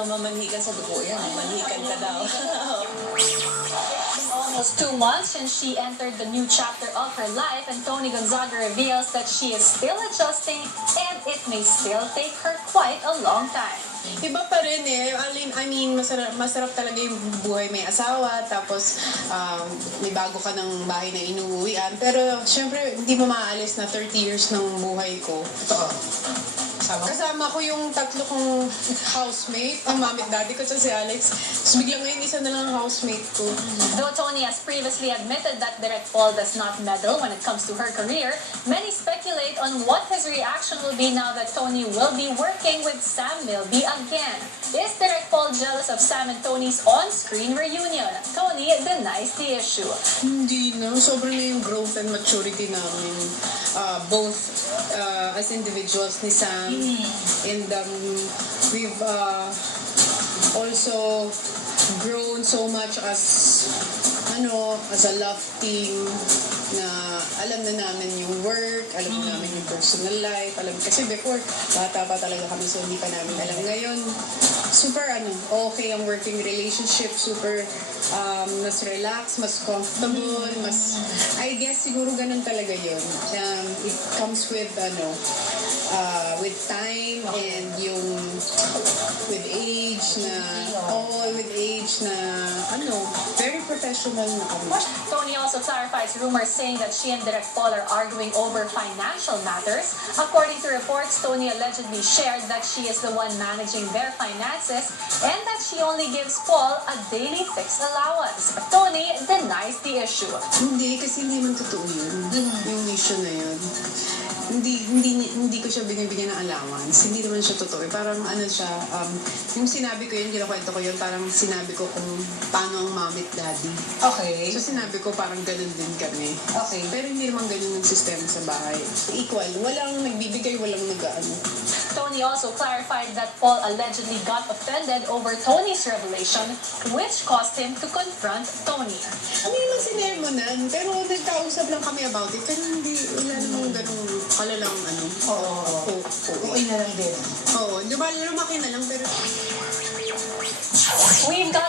ano, mamanhikan sa dugo yan. Mamanhikan ka daw. Almost 2 months since she entered the new chapter of her life, and Toni Gonzaga reveals that she is still adjusting and it may still take her quite a long time. Iba pa rin eh. I mean, masarap talaga yung buhay may asawa, tapos may bago ka ng bahay na inuuwian. Pero, syempre, hindi mo maaalis na 30 years ng buhay ko. Kasama ko yung tatlo kong housemate, ang mami at daddy ko, si Alex. Tapos biglang ngayon, isa na lang ang housemate ko. Though Toni has previously admitted that Direk Paul does not meddle when it comes to her career, many speculate on what his reaction will be now that Toni will be working with Sam Milby again. Is Direk Paul jealous of Sam and Toni's on-screen reunion? Toni denies the issue. Hindi na. Sobrang na yung growth and maturity namin. Both as individuals ni Sam, and we've also grown so much as a love team na alam na namin yung work, alam na namin yung personal life, kasi before, bata pa talaga kami, so hindi pa namin alam. Ngayon, super okay ang working relationship, super mas relax, mas comfortable, I guess siguro ganun talaga yun. It comes with with time and yung with age na very professional na kami. Toni also clarifies rumors saying that she and Direk Paul are arguing over financial matters. According to reports, Toni allegedly shared that she is the one managing their finances and that she only gives Paul a daily fixed allowance. Toni denies the issue. Hindi, kasi hindi man totoo yun. Yung issue na yun. Hindi ko siya binibigyan ng allowance. Hindi naman siya totoo. Parang siya, yung sinabi ko yun, kinakwento ko yun, parang sinabi ko kung paano ang mommy at daddy. Okay. So sinabi ko parang ganun din kami. Okay. Pero hindi naman ganun yung sistema sa bahay. Equal. Walang nagbibigay, walang nag-ano. Toni also clarified that Paul allegedly got offended over Toni's revelation, which caused him to confront Toni. Hindi naman sinermonan, pero nagkausap lang kami about it. Pero wala namang ganung kalalang Oo. Okay na lang din. Oo, lumaki na lang pero... We've got